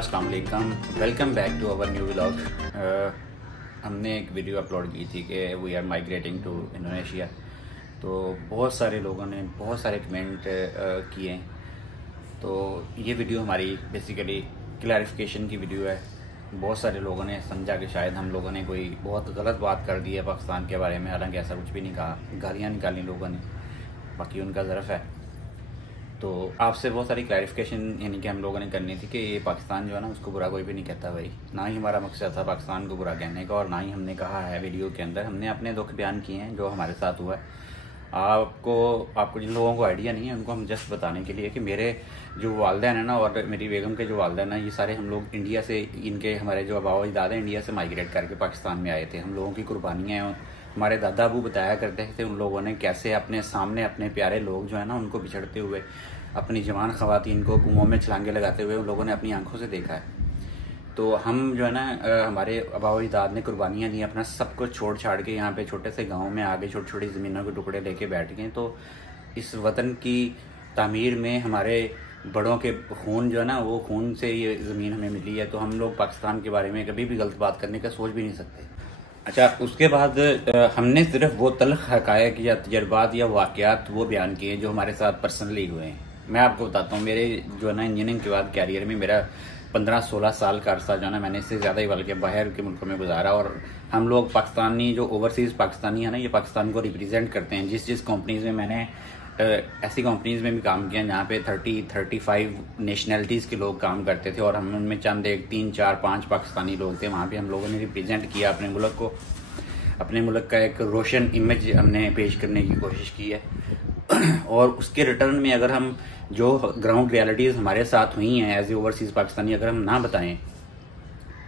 अस्सलाम वालेकुम, welcome back to our new vlog. हमने एक वीडियो अपलोड की थी कि we are migrating to Indonesia. तो बहुत सारे लोगों ने बहुत सारे कमेंट किए। तो ये वीडियो हमारी बेसिकली क्लैरिफिकेशन की वीडियो है। बहुत सारे लोगों ने समझा कि शायद हम लोगों ने कोई बहुत गलत बात कर दी है पाकिस्तान के बारे में, हालांकि ऐसा कुछ भी नहीं कहा। गालियाँ निकाली लोगों ने, बाकी उनका ज़रफ़ है। तो आपसे बहुत सारी क्लैरिफिकेशन यानी कि हम लोगों ने करनी थी कि ये पाकिस्तान जो है ना, उसको बुरा कोई भी नहीं कहता भाई। ना ही हमारा मकसद था पाकिस्तान को बुरा कहने का, और ना ही हमने कहा है वीडियो के अंदर। हमने अपने दुख बयान किए हैं जो हमारे साथ हुआ है। आपको जिन लोगों को आइडिया नहीं है उनको हम जस्ट बताने के लिए कि मेरे जो वालदैन है ना, और मेरी बेगम के जो वालदैन है, ये सारे हम लोग इंडिया से, इनके हमारे जो आबा अजदाद हैं इंडिया से माइग्रेट करके पाकिस्तान में आए थे। हम लोगों की कुर्बानियाँ हैं। हमारे दादा अबू बताया करते थे उन लोगों ने कैसे अपने सामने अपने प्यारे लोग जो है ना उनको बिछड़ते हुए, अपनी जवान ख़वातीन को कुओं में छलांगे लगाते हुए उन लोगों ने अपनी आंखों से देखा है। तो हम जो है ना, हमारे आबा अजदाद ने कुर्बानियाँ दी, अपना सब कुछ छोड़ छाड़ के यहाँ पे छोटे से गांव में आगे छोटी छोटी ज़मीनों के टुकड़े लेके बैठ गए। तो इस वतन की तामीर में हमारे बड़ों के खून जो है ना, वो खून से ये ज़मीन हमें मिली है। तो हम लोग पाकिस्तान के बारे में कभी भी गलत बात करने का सोच भी नहीं सकते। अच्छा, उसके बाद हमने सिर्फ वो तल्ख हक़ाइक़ या तजर्बात या वाक़यात वो बयान किए जो हमारे साथ पर्सनली हुए हैं। मैं आपको बताता हूँ, मेरे जो है ना इंजीनियरिंग के बाद कैरियर में मेरा 15-16 साल का अरसा जो है ना, मैंने इससे ज़्यादा ही बल्कि बाहर के मुल्कों में गुजारा। और हम लोग पाकिस्तानी जो ओवरसीज़ पाकिस्तानी है ना, ये पाकिस्तान को रिप्रेजेंट करते हैं। जिस कंपनीज़ में मैंने ऐसी कंपनीज़ में भी काम किया जहाँ पे 30-35 नेशनलिटीज़ के लोग काम करते थे, और हम उनमें चंद 1, 3, 4, 5 पाकिस्तानी लोग थे। वहाँ पे हम लोगों ने रिप्रेजेंट किया अपने मुल्क को, अपने मुल्क का एक रोशन इमेज हमने पेश करने की कोशिश की है। और उसके रिटर्न में अगर हम जो ग्राउंड रियलिटीज़ हमारे साथ हुई हैं एज ए ओवरसीज़ पाकिस्तानी अगर हम ना बताएं,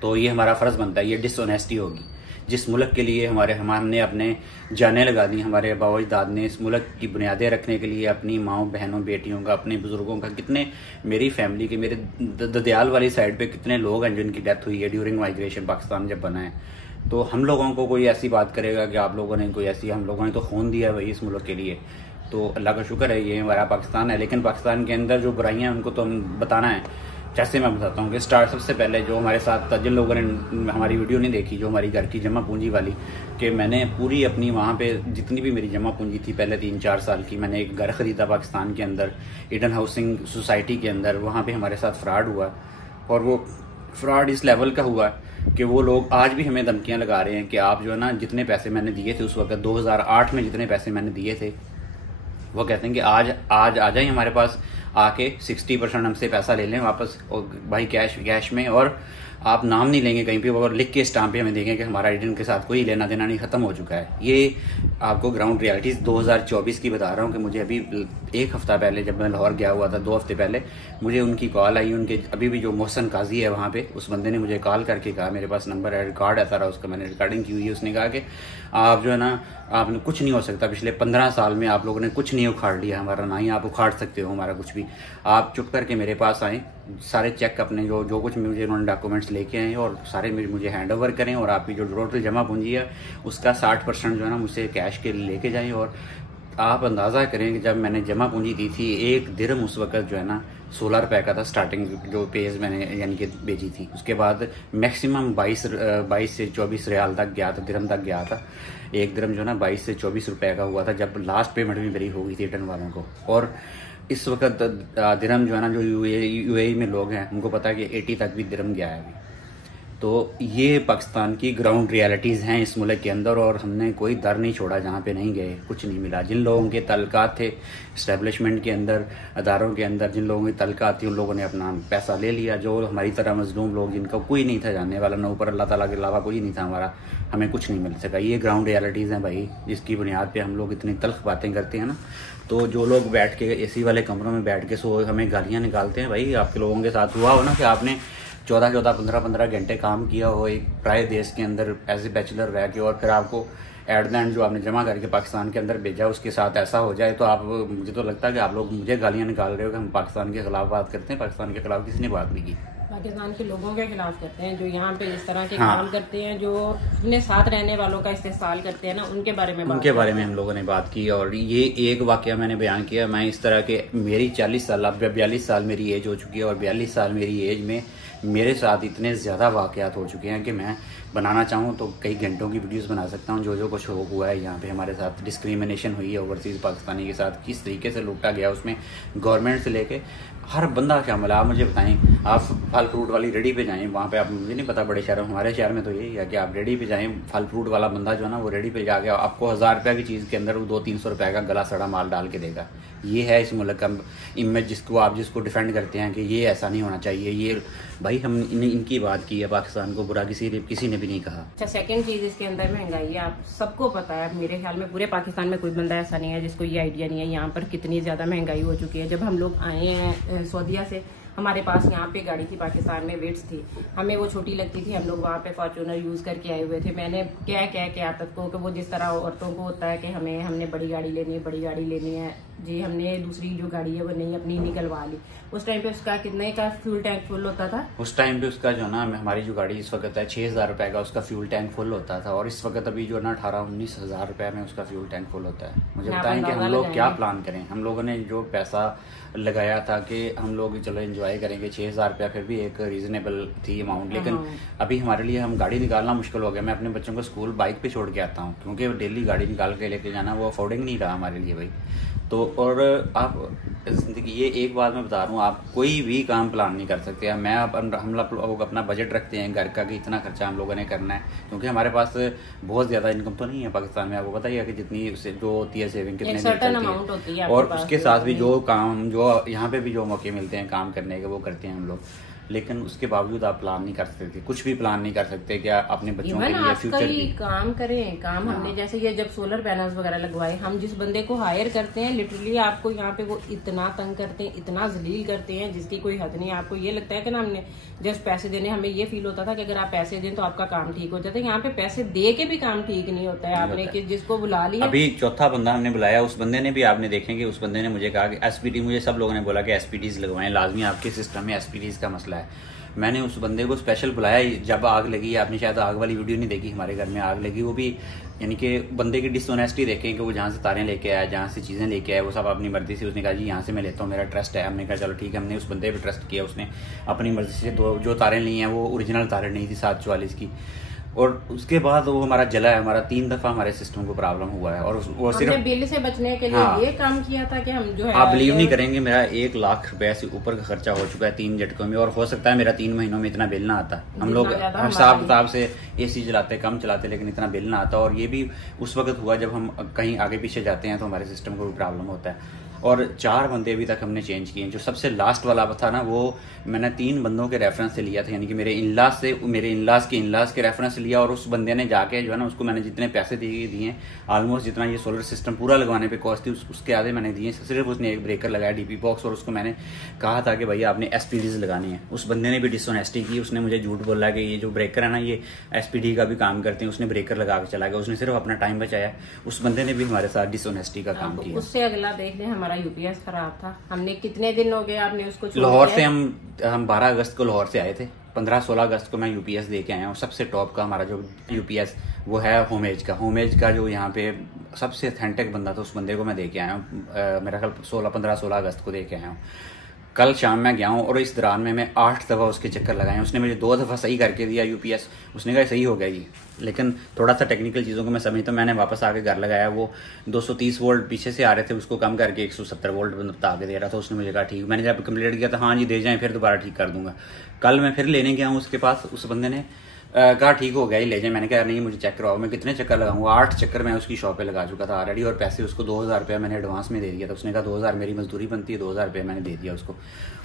तो ये हमारा फ़र्ज़ बनता है, ये डिसऑनेस्टी होगी। जिस मुल्क के लिए हमने अपने जानें लगा दी, हमारे आबा अजदाद ने इस मुल्क की बुनियादें रखने के लिए अपनी माँओं बहनों बेटियों का, अपने बुजुर्गों का, कितने मेरी फैमिली के, मेरे ददयाल वाली साइड पे कितने लोग हैं जिनकी डेथ हुई है ड्यूरिंग माइग्रेशन पाकिस्तान जब बना है। तो हम लोगों को कोई ऐसी बात करेगा कि आप लोगों ने कोई ऐसी, हम लोगों ने तो खून दिया है भाई इस मुल्क के लिए। तो अल्लाह का शुक्र है ये हमारा पाकिस्तान है। लेकिन पाकिस्तान के अंदर जो बुराइयां हैं उनको तो हम बताना है। जैसे मैं बताता हूँ कि सबसे पहले जो हमारे साथ, जिन लोगों ने हमारी वीडियो नहीं देखी, जो हमारी घर की जमा पूंजी वाली, कि मैंने पूरी अपनी वहाँ पे जितनी भी मेरी जमा पूंजी थी पहले 3-4 साल की, मैंने एक घर ख़रीदा पाकिस्तान के अंदर ईडन हाउसिंग सोसाइटी के अंदर। वहाँ पे हमारे साथ फ्रॉड हुआ, और वो फ्रॉड इस लेवल का हुआ कि वो लोग आज भी हमें धमकियाँ लगा रहे हैं कि आप जो है ना, जितने पैसे मैंने दिए थे उस वक्त 2008 में, जितने पैसे मैंने दिए थे, वो कहते हैं कि आज आ जाए हमारे पास, आके 60% हमसे पैसा ले लें वापस, और भाई कैश में, और आप नाम नहीं लेंगे कहीं पे, और लिख के स्टाम्प पे हमें देंगे कि हमारा ईडन के साथ कोई लेना देना नहीं, ख़त्म हो चुका है। ये आपको ग्राउंड रियलिटीज़ 2024 की बता रहा हूँ कि मुझे अभी 1 हफ़्ता पहले जब मैं लाहौर गया हुआ था, 2 हफ्ते पहले, मुझे उनकी कॉल आई। उनके अभी भी जो मोहसन काजी है वहाँ पे, उस बंदे ने मुझे कॉल करके कहा, मेरे पास नंबर है, रिकॉर्ड है सारा उसका, मैंने रिकॉर्डिंग की हुई है। उसने कहा कि आप जो है ना, आपने कुछ नहीं हो सकता, पिछले 15 साल में आप लोगों ने कुछ नहीं उखाड़ लिया हमारा, ना ही आप उखाड़ सकते हो हमारा कुछ भी। आप चुप करके मेरे पास आएँ, सारे चेक अपने जो कुछ मुझे उन्होंने डॉक्यूमेंट्स लेके आए, और सारे मुझे हैंड ओवर करें, और आपकी जो टोटल जमा पूंजी है उसका 60% जो है ना मुझसे कैश के लेके जाएं। और आप अंदाज़ा करें कि जब मैंने जमा पूंजी दी थी, 1 दिरहम उस वक्त जो है ना 16 रुपए का था, स्टार्टिंग जो पेज मैंने यानी कि भेजी थी। उसके बाद मैक्सिमम 22 से 24 रियाल तक गया था, दिरहम तक गया था। 1 दिरहम जो है ना 22 से 24 रुपए का हुआ था जब लास्ट पेमेंट भी मेरी हो गई थी रिटर्न वालों को। और इस वक्त दिरहम जो है ना, जो यूएई में लोग हैं उनको पता है कि 80 तक भी दिरहम गया है अभी। तो ये पाकिस्तान की ग्राउंड रियलिटीज़ हैं इस मुल्क के अंदर, और हमने कोई दर नहीं छोड़ा जहाँ पे नहीं गए, कुछ नहीं मिला। जिन लोगों के तल्लुकात थे इस्टेब्लिशमेंट के अंदर, अदारों के अंदर, जिन लोगों की तल्लुकात थी, उन लोगों ने अपना पैसा ले लिया। जो हमारी तरह मजलूम लोग, जिनका कोई नहीं था जानने वाला, न ऊपर अल्लाह ताला के अलावा कोई नहीं था हमारा, हमें कुछ नहीं मिल सका। ये ग्राउंड रियलिटीज़ हैं भाई, जिसकी बुनियाद पर हम लोग इतनी तल्ख बातें करते हैं ना। तो जो लोग बैठ के एसी वाले कमरों में बैठ के हमें गालियाँ निकालते हैं, भाई आपके लोगों के साथ हुआ हो ना कि आपने 14-14, 15-15 घंटे काम किया हो एक पराए देश के अंदर एज ए बैचलर रह के, और फिर आपको एट द एंड जो आपने जमा करके पाकिस्तान के अंदर भेजा उसके साथ ऐसा हो जाए, तो आप, मुझे तो लगता है कि आप लोग मुझे गालियाँ निकाल रहे हो कि हम पाकिस्तान के खिलाफ बात करते हैं। पाकिस्तान के खिलाफ किसी ने बात नहीं की। पाकिस्तान के लोगों के खिलाफ करते हैं, जो यहाँ पे इस तरह के काम करते हैं, जो अपने साथ रहने वालों का इस्तेसाल करते हैं ना, उनके बारे में हम लोगों ने बात की। और ये एक वाकया मैंने बयान किया। मैं इस तरह के, मेरी 40 साल, अब 42 साल मेरी एज हो चुकी है, और 42 साल मेरी एज में मेरे साथ इतने ज़्यादा वाकयात हो चुके हैं कि मैं बनाना चाहूँ तो कई घंटों की वीडियोस बना सकता हूँ। जो कुछ हुआ है यहाँ पे हमारे साथ, डिस्क्रिमिनेशन हुई है ओवरसीज़ पाकिस्तानी के साथ, किस तरीके से लूटा गया, उसमें गवर्नमेंट से लेके हर बंदा शामिल है। आप मुझे बताएं, आप फल फ्रूट वाली रेडी पे जाएं, वहाँ पे आप, मुझे नहीं पता बड़े शहरों, हमारे शहर में तो यही है कि आप रेडी पे जाएं, फल फ्रूट वाला बंदा जो है ना, वो रेडी पे जाके आपको 1000 रुपये की चीज़ के अंदर वो 200-300 रुपये का गला सड़ा माल डाल के देगा। ये है इस मुल्क का इमेज, जिसको डिफेंड करते हैं कि ये ऐसा नहीं होना चाहिए। ये भाई हम इनकी बात की है, पाकिस्तान को बुरा किसी ने भी नहीं कहा। अच्छा, सेकंड चीज इसके अंदर महंगाई है, आप सबको पता है। मेरे ख्याल में पूरे पाकिस्तान में कोई बंदा ऐसा नहीं है जिसको ये आइडिया नहीं है यहाँ पर कितनी ज्यादा महंगाई हो चुकी है। जब हम लोग आए हैं सऊदीया से, हमारे पास यहाँ पे गाड़ी थी पाकिस्तान में, वेट्स थी, हमें वो छोटी लगती थी, हम लोग वहाँ पे फॉर्च्यूनर यूज करके आए हुए थे। मैंने कह के आदत को कि वो जिस तरह औरतों को होता है कि हमने बड़ी गाड़ी लेनी है जी, हमने दूसरी जो गाड़ी है वो नहीं अपनी निकलवा ली। उस टाइम पे उसका कितने का फ्यूल टैंक फुल होता था? उस टाइम पे उसका जो ना, हमारी जो गाड़ी इस वक्त है 6000 रुपए का उसका फ्यूल टैंक फुल होता था, और इस वक्त अभी जो ना 18-19 हजार रुपए में उसका फ्यूल टैंक फुल होता है। मुझे बताएं कि हम लोग क्या प्लान करें। हम लोगों ने जो पैसा लगाया था कि हम लोग चलो एंजॉय करेंगे, 6000 रुपया फिर भी एक रीजनेबल थी अमाउंट, लेकिन अभी हमारे लिए हम गाड़ी निकालना मुश्किल हो गया। मैं अपने बच्चों को स्कूल बाइक पे छोड़ के आता हूँ, क्योंकि डेली गाड़ी निकाल के लेके जाना वो अफोर्डिंग नहीं रहा हमारे लिए भाई। तो और आप जिंदगी, ये एक बात मैं बता रहा हूँ, आप कोई भी काम प्लान नहीं कर सकते। हम लोग अपना बजट रखते हैं घर का कि इतना खर्चा हम लोगों ने करना है, क्योंकि हमारे पास बहुत ज्यादा इनकम तो नहीं है पाकिस्तान में। आपको पता ही है कि जितनी जो होती है सेविंग कितने होती है, और उसके साथ भी जो काम, जो यहाँ पे भी जो मौके मिलते हैं काम करने के, वो करते हैं हम लोग। लेकिन उसके बावजूद आप प्लान नहीं कर सकते, कुछ भी प्लान नहीं कर सकते कि अपने बच्चों के लिए फ्यूचर की काम करें। काम हमने जैसे ये जब सोलर पैनल्स वगैरह लगवाए, हम जिस बंदे को हायर करते हैं, लिटरली आपको यहाँ पे वो इतना तंग करते हैं, इतना जलील करते हैं जिसकी कोई हद नहीं है। आपको ये लगता है कि ना हमने जस्ट पैसे देने, हमें ये फील होता था कि अगर आप पैसे दें तो आपका काम ठीक हो जाता है। यहाँ पे पैसे दे के भी काम ठीक नहीं होता है। आपने कि जिसको बुला लिया, अभी चौथा बंदा हमने बुलाया, उस बंदे ने भी, आपने देखेंगे उस बंदे ने मुझे कहा कि एसपीडी, मुझे सब लोगों ने बोला कि एसपीडीज लगवाएं, लाजमी आपके सिस्टम में एसपीडीज का मसला है। मैंने उस बंदे को स्पेशल बुलाया जब आग लगी। आपने शायद आग वाली वीडियो नहीं देखी, हमारे घर में आग लगी, वो भी यानी कि बंदे की डिसऑनेस्टी देखें कि वो जहाँ से तारें लेके आया, जहाँ से चीज़ें लेके आया, वो सब अपनी मर्जी से। उसने कहा जी यहाँ से मैं लेता हूँ, मेरा ट्रस्ट है। हमने कहा चलो ठीक है, हमने उस बंदे पे ट्रस्ट किया। उसने अपनी मर्जी से जो तारें ली हैं वो ओरिजिनल तारें नहीं थी 744 की, और उसके बाद वो हमारा जला है। हमारा 3 दफा हमारे सिस्टम को प्रॉब्लम हुआ है, और वो सिर्फ बिल से बचने के लिए ये काम किया था कि हम जो है, आप बिलीव नहीं करेंगे, मेरा 1 लाख रुपए से ऊपर का खर्चा हो चुका है 3 झटकों में। और हो सकता है मेरा 3 महीनों में इतना बिल ना आता। हम लोग हिसाब किताब से एसी चलाते, कम चलाते, लेकिन इतना बिल ना आता। और ये भी उस वक्त हुआ जब हम कहीं आगे पीछे जाते हैं तो हमारे सिस्टम को भी प्रॉब्लम होता है। और 4 बंदे अभी तक हमने चेंज किए। जो सबसे लास्ट वाला था ना, वो मैंने 3 बंदों के रेफरेंस से लिया था, यानी कि मेरे इनलास से, मेरे इनलास के रेफरेंस से लिया। और उस बंदे ने जाके जो है ना, उसको मैंने जितने पैसे दिए, ऑलमोस्ट जितना ये सोलर सिस्टम पूरा लगवाने पे कॉस्ट थी, उसके आधे मैंने दिए। सिर्फ उसने एक ब्रेकर लगाया डीपी बॉक्स, और उसको मैंने कहा था कि भैया आपने एसपीडीज लगानी है। उस बंदे ने भी डिसऑनेस्टी की, उसने मुझे झूठ बोला कि ये जो ब्रेकर है ना, ये एसपीडी का भी काम करते हैं। उसने ब्रेकर लगा के चला गया, उसने सिर्फ अपना टाइम बचाया। उस बंदे ने भी हमारे साथ डिसऑनेस्टी का काम किया। उससे अगला देख लें, हमारा यूपीएस खराब था। हमने कितने दिन हो गए आपने उसको लाहौर से, हम 12 अगस्त को लाहौर से आए थे। 15-16 अगस्त को मैं यूपीएस दे के आया हूँ। सबसे टॉप का हमारा जो यूपीएस वो है होमेज का जो यहाँ पे सबसे ऑथेंटिक बंदा था, उस बंदे को मैं दे के आया हूँ। मेरा ख्याल 15-16 अगस्त को दे के आया हूँ। कल शाम में गया हूँ, और इस दौरान में मैं 8 दफ़ा उसके चक्कर लगाए। उसने मुझे 2 दफ़ा सही करके दिया यूपीएस। उसने कहा सही हो गया ये, लेकिन थोड़ा सा टेक्निकल चीज़ों को मैं समझता हूँ। मैंने वापस आके घर लगाया, वो 230 वोल्ट पीछे से आ रहे थे, उसको कम करके 170 वोल्ट बता के दे रहा था। उसने मुझे कहा ठीक। मैंने जब कंप्लीट किया था, हाँ जी दे जाएं, फिर दोबारा ठीक कर दूंगा। कल मैं फिर लेने गया हूँ उसके पास, उस बंदे ने कहा ठीक हो गया ही ले जाए। मैंने कहा नहीं मुझे चेक करवाओ। मैं कितने चक्कर लगाऊंगा, 8 चक्कर मैं उसकी शॉप पे लगा चुका था ऑलरेडी, और पैसे उसको 2000 रुपया मैंने एडवांस में दे दिया था। उसने कहा 2000 मेरी मजदूरी बनती है, 2000 रुपया मैंने दे दिया उसको।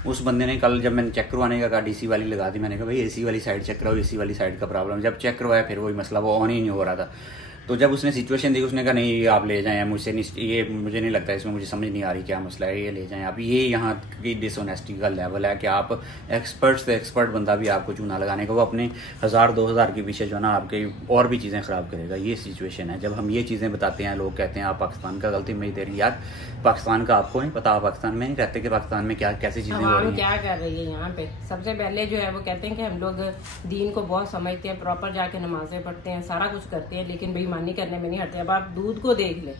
उस बंदे ने कल जब मैंने चेक करवाने का कहा, डीसी वाली लगा दी। मैंने कहा भाई एसी वाली साइड चेक कराओ, एसी वाली साइड का प्रॉब्लम। जब चेक करवाया फिर वही मसला, वो ऑन ही नहीं हो रहा था। तो जब उसने सिचुएशन देखी उसने कहा नहीं ये आप ले जाएं, मुझसे नहीं, ये मुझे नहीं लगता, इसमें मुझे समझ नहीं आ रही क्या मसला है, ये ले जाएं आप। ये यहाँ की डिसऑनेस्टी का लेवल है कि आप एक्सपर्ट से एक्सपर्ट बंदा भी आपको चूना लगाने का, वो अपने 1000-2000 के पीछे जो है ना आपके और भी चीज़ें ख़राब करेगा। ये सिचुएशन है। जब हम ये चीज़ें बताते हैं लोग कहते हैं आप पाकिस्तान का गलती में ही दे रही हैं। यार पाकिस्तान का आपको नहीं पता, आप पाकिस्तान में नहीं रहते कि पाकिस्तान में क्या कैसी चीज़ें हो रही हैं, क्या कर रही है यहाँ पे। सबसे पहले जो है वो कहते हैं कि हम लोग दीन को बहुत समझते हैं, प्रॉपर जाके नमाजें पढ़ते हैं, सारा कुछ करते हैं, लेकिन बेईमानी करने में नहीं हटते। अब आप दूध को देख ले,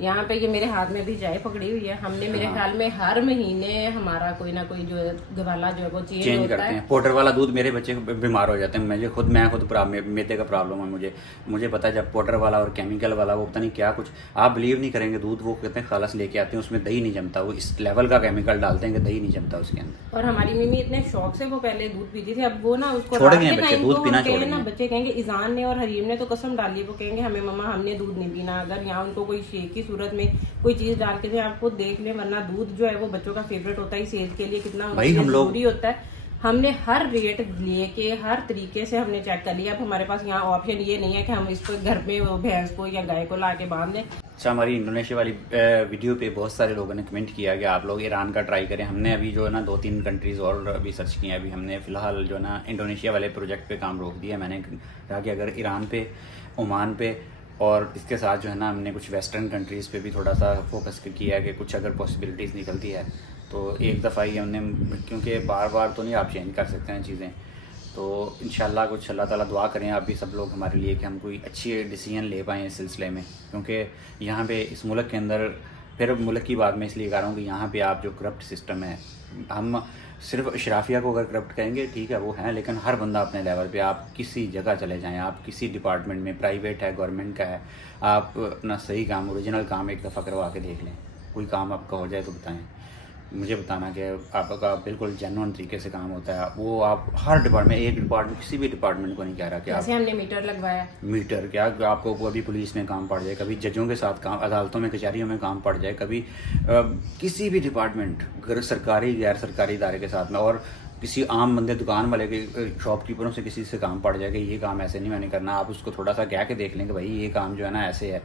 यहाँ पे ये मेरे हाथ में भी चाय पकड़ी हुई है। हमने मेरे ख्याल में हर महीने हमारा कोई ना कोई जो है गवाला जो है वो चेंज करते हैं। पोटर वाला दूध, मेरे बच्चे बीमार हो जाते हैं, मैं खुद मेदे का प्रॉब्लम है मुझे पता है। जब पोटर वाला और केमिकल वाला वो पता नहीं क्या कुछ, आप बिलीव नहीं करेंगे, दूध वो कहते हैं खालस लेके आते हैं, उसमें दही नहीं जमता, वो इस लेवल का केमिकल डालते हैं कि दही नहीं जमता उसके अंदर। और हमारी मम्मी इतने शौक से वो पहले दूध पीती थी, अब वो ना उसको छोड़ गए बच्चे, दूध पीना छोड़ गए। बच्चे कहेंगे, ईजान ने और हरीम ने तो कसम डाली, वो कहेंगे हमें मम्मा हमने दूध नहीं पीना। अगर यहाँ उनको कोई शेक की सूरत में कोई चीज डाल के दे, आप खुद देख ले, वरना दूध जो है वो बच्चों का फेवरेट होता है, सेहत के लिए कितना जरूरी होता है। हमने हर रेट लेके हर तरीके से हमने चेक कर लिया। अब हमारे पास यहाँ ऑप्शन ये नहीं है कि हम इसको घर में वो भैंस को या गाय को ला के बांध दें। अच्छा, हमारी इंडोनेशिया वाली वीडियो पे बहुत सारे लोगों ने कमेंट किया कि आप लोग ईरान का ट्राई करें। हमने अभी जो है ना 2-3 कंट्रीज और अभी सर्च किए हैं। अभी हमने फिलहाल जो है ना इंडोनेशिया वाले प्रोजेक्ट पे काम रोक दिया। मैंने कहा कि अगर ईरान पे, ओमान पे और इसके साथ जो है ना हमने कुछ वेस्टर्न कंट्रीज़ पे भी थोड़ा सा फोकस किया है कि कुछ अगर पॉसिबिलिटीज़ निकलती है तो एक दफ़ा ही हमने, क्योंकि बार बार तो नहीं आप चेंज कर सकते हैं चीज़ें, तो इंशाल्लाह कुछ अल्लाह ताला दुआ करें आप भी सब लोग हमारे लिए कि हम कोई अच्छी डिसीजन ले पाएँ इस सिलसिले में। क्योंकि यहाँ पे इस मुल्क के अंदर, फिर मुल्क की बात मैं इसलिए कर रहा हूँ कि यहाँ पे आप जो करप्ट सिस्टम है, हम सिर्फ अशराफिया को अगर करप्ट कहेंगे ठीक है वो है, लेकिन हर बंदा अपने लेवल पे, आप किसी जगह चले जाएं, आप किसी डिपार्टमेंट में, प्राइवेट है गवर्नमेंट का है, आप अपना सही काम, ओरिजिनल काम एक दफ़ा करवा के देख लें। कोई काम आपका हो जाए तो बताएं, मुझे बताना कि आपका बिल्कुल जेन्युइन तरीके से काम होता है। वो आप हर डिपार्टमेंट, एक डिपार्टमेंट किसी भी डिपार्टमेंट को नहीं कह रहा कि जैसे हमने मीटर लगवाया, मीटर क्या आपको कभी पुलिस में काम पड़ जाए, कभी जजों के साथ काम, अदालतों में कचहरियों में काम पड़ जाए, कभी किसी भी डिपार्टमेंट, सरकारी गैर सरकारी इदारे के साथ में, और किसी आम बंदे दुकान वाले के शॉपकीपरों से किसी से काम पड़ जाए कि ये काम ऐसे नहीं मैंने करना, आप उसको थोड़ा सा कह के देख लें कि भाई ये काम जो है ना ऐसे है,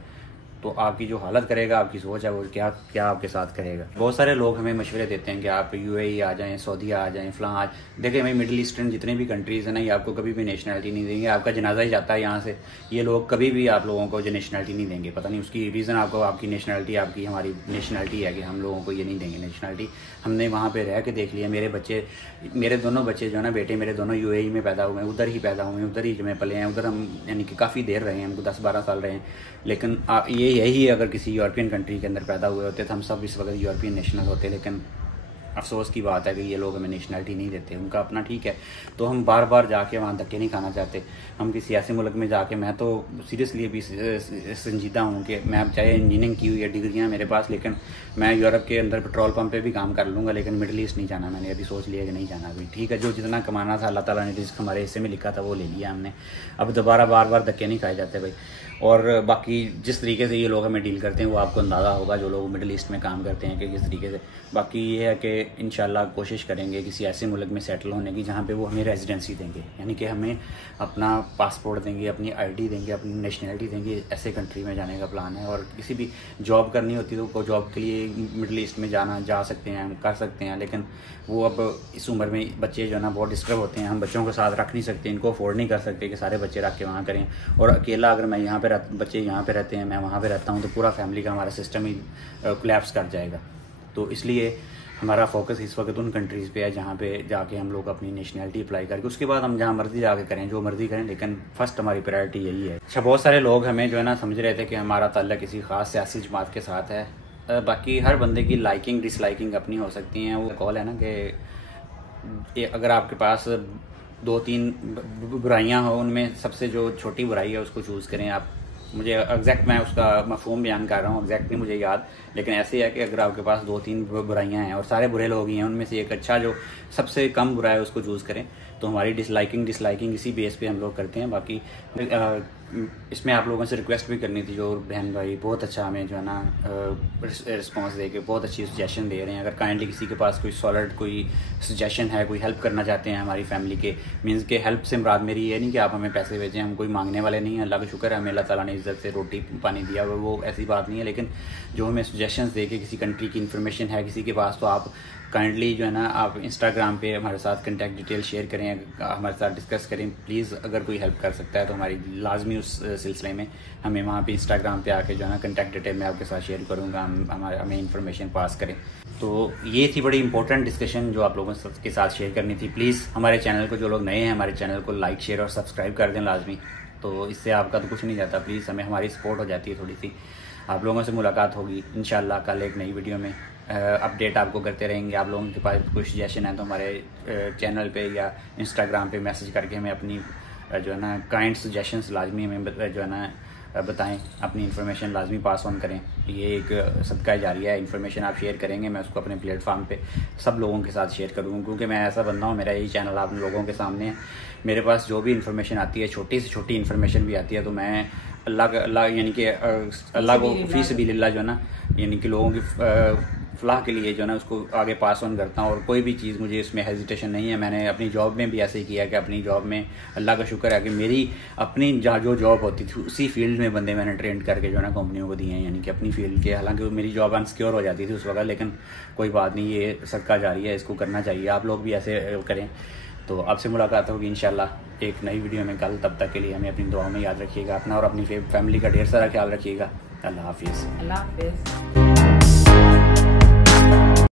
तो आपकी जो हालत करेगा, आपकी सोच है वो क्या क्या आपके साथ करेगा। बहुत सारे लोग हमें मशवरे देते हैं कि आप यूएई आ जाएं, सऊदी आ जाएं, फलां देखिए हमें मिडिल ईस्टर्न जितने भी कंट्रीज़ हैं ना, ये आपको कभी भी नेशनलिटी नहीं देंगे। आपका जनाजा ही जाता है यहाँ से, ये लोग कभी भी आप लोगों को जो नेशनलिटी नहीं देंगे। पता नहीं उसकी रीज़न आपको, आपकी नेशनलिटी, आपकी हमारी नेशनलिटी है कि हम लोगों को ये नहीं देंगे नेशनलिटी। हमने वहाँ पर रह के देख लिया। मेरे दोनों बच्चे जो है ना, बेटे मेरे दोनों यूएई में पैदा हुए हैं, उधर ही पैदा हुए हैं, उधर ही जमे पले हैं, उधर हम यानी कि काफ़ी देर रहे हैं, हमको 10-12 साल रहे हैं। लेकिन यही अगर किसी यूरोपियन कंट्री के अंदर पैदा हुए होते तो हम सब इस वक्त यूरोपियन नेशनल होते। लेकिन अफसोस की बात है कि ये लोग हमें नेशनलिटी नहीं देते, उनका अपना ठीक है। तो हम बार बार जाके वहाँ धक्के नहीं खाना चाहते। हम किसी ऐसे मुल्क में जाके, मैं तो सीरियसली भी संजीदा हूँ कि मैं चाहे इंजीनियरिंग की हुई है, डिग्रियाँ मेरे पास, लेकिन मैं यूरोप के अंदर पेट्रोल पंप पे भी काम कर लूँगा, लेकिन मिडिल ईस्ट नहीं जाना। मैंने अभी सोच लिया कि नहीं जाना अभी। ठीक है, जो जितना कमाना था अल्लाह ताला ने रिस्क हमारे हिस्से में लिखा था वो ले लिया हमने। अब दोबारा बार बार धक्के नहीं खाए जाते भाई। और बाकी जिस तरीके से ये लोग हमें डील करते हैं वो आपको अंदाज़ा होगा, जो लोग मिडिल ईस्ट में काम करते हैं कि किस तरीके से। बाकी ये है कि इंशाल्लाह कोशिश करेंगे किसी ऐसे मुल्क में सेटल होने की जहाँ पे वो हमें रेजिडेंसी देंगे, यानी कि हमें अपना पासपोर्ट देंगे, अपनी आईडी देंगे, अपनी नेशनलिटी देंगे। ऐसे कंट्री में जाने का प्लान है। और किसी भी जॉब करनी होती तो जॉब के लिए मिडिल ईस्ट में जा सकते हैं, कर सकते हैं। लेकिन वो अब इस उम्र में बच्चे जो है ना बहुत डिस्टर्ब होते हैं, हम बच्चों को साथ रख नहीं सकते, इनको अफोर्ड नहीं कर सकते कि सारे बच्चे रख के वहाँ करें। और अकेला अगर मैं यहाँ पे बच्चे यहाँ पे रहते हैं, मैं वहाँ पे रहता हूँ, तो पूरा फैमिली का हमारा सिस्टम ही कोलैप्स कर जाएगा। तो इसलिए हमारा फोकस इस वक्त उन कंट्रीज़ पे है जहाँ पे जाके हम लोग अपनी नेशनलिटी अप्लाई करके उसके बाद हम जहाँ मर्जी जाके करें, जो मर्जी करें, लेकिन फर्स्ट हमारी प्रायोरिटी यही है। अच्छा, बहुत सारे लोग हमें जो है ना समझ रहे थे कि हमारा ताल्लुक किसी खास सियासी जमात के साथ है। बाकी हर बंदे की लाइकिंग डिसलाइकिंग अपनी हो सकती हैं। वो कॉल है ना कि अगर आपके पास 2-3 बुराइयां हो, उनमें सबसे जो छोटी बुराई है उसको चूज़ करें आप। मुझे एग्जैक्ट मैं उसका मफहूम बयान कर रहा हूँ, एग्जैक्ट नहीं मुझे याद, लेकिन ऐसे है कि अगर आपके पास 2-3 बुराइयां हैं और सारे बुरे लोग ही हैं, उनमें से एक अच्छा जो सबसे कम बुरा है उसको चूज़ करें। तो हमारी डिसलाइकिंग इसी बेस पे हम लोग करते हैं। बाकी इसमें आप लोगों से रिक्वेस्ट भी करनी थी, जो बहन भाई बहुत अच्छा हमें जो है ना रिस्पॉन्स दे के बहुत अच्छी सजेशन दे रहे हैं। अगर काइंडली किसी के पास कोई सॉलिड कोई सजेशन है, कोई हेल्प करना चाहते हैं हमारी फैमिली के, मीन्स के हेल्प से मुराद मेरी ये नहीं कि आप हमें पैसे भेजें, हम कोई मांगने वाले नहीं हैं। अल्लाह का शुक्र है हमें अल्लाह ताला ने इज्जत से रोटी पानी दिया, वो ऐसी बात नहीं है। लेकिन जो हमें सजेशंस दे के किसी कंट्री की इन्फॉर्मेशन है किसी के पास, तो आप काइंडली जो है ना आप इंस्टाग्राम पे हमारे साथ कंटेक्ट डिटेल शेयर करें, हमारे साथ डिस्कस करें प्लीज़। अगर कोई हेल्प कर सकता है तो हमारी लाजमी उस सिलसिले में हमें वहाँ पे इंस्टाग्राम पे आके जो है ना कंटेक्ट डिटेल मैं आपके साथ शेयर करूँगा, हमें इन्फॉर्मेशन पास करें। तो ये थी बड़ी इंपॉर्टेंट डिस्कशन जो आप लोगों के साथ शेयर करनी थी। प्लीज़ हमारे चैनल को, जो लोग नए हैं हमारे चैनल को लाइक शेयर और सब्सक्राइब कर दें लाजमी। तो इससे आपका तो कुछ नहीं जाता, प्लीज़ हमें हमारी सपोर्ट हो जाती है थोड़ी सी। आप लोगों से मुलाकात होगी इंशाल्लाह कल एक नई वीडियो में। अपडेट आपको करते रहेंगे। आप लोगों के पास कोई सजेशन है तो हमारे चैनल पे या इंस्टाग्राम पे मैसेज करके हमें अपनी जो है ना काइंड सजेशंस लाजमी हमें जो है ना बताएं, अपनी इन्फॉर्मेशन लाजमी पास ऑन करें। ये एक सदका जारिया है, इन्फॉर्मेशन आप शेयर करेंगे मैं उसको अपने प्लेटफॉर्म पे सब लोगों के साथ शेयर करूँगा, क्योंकि मैं ऐसा बंदा हूँ, मेरा यही चैनल आप लोगों के सामने है। मेरे पास जो भी इन्फॉर्मेशन आती है, छोटी से छोटी इन्फॉर्मेशन भी आती है, तो मैं अल्लाह यानी कि अल्लाह को फी सबिलिल्लाह जो है ना, यानी कि लोगों की फलाह के लिए जो है ना उसको आगे पास ऑन करता हूँ। और कोई भी चीज़ मुझे इसमें हेजिटेशन नहीं है। मैंने अपनी जॉब में भी ऐसे ही किया कि अपनी जॉब में अल्लाह का शुक्र है कि मेरी अपनी जहाँ जो जॉब होती थी उसी फील्ड में बंदे मैंने ट्रेंड करके जो है ना कंपनियों को दिए हैं, यानी कि अपनी फील्ड के। हालांकि मेरी जॉब अनसिक्योर हो जाती थी उस वक्त, लेकिन कोई बात नहीं, ये सदका जारी है, इसको करना चाहिए। आप लोग भी ऐसे करें। तो आपसे मुलाकात होगी इंशाल्लाह एक नई वीडियो में कल। तब तक के लिए हमें अपनी दुआओं में याद रखिएगा अपना और अपनी फैमिली का ढेर सारा ख्याल रखिएगा। अल्लाह हाफिज़। अल्लाह हाफिज़।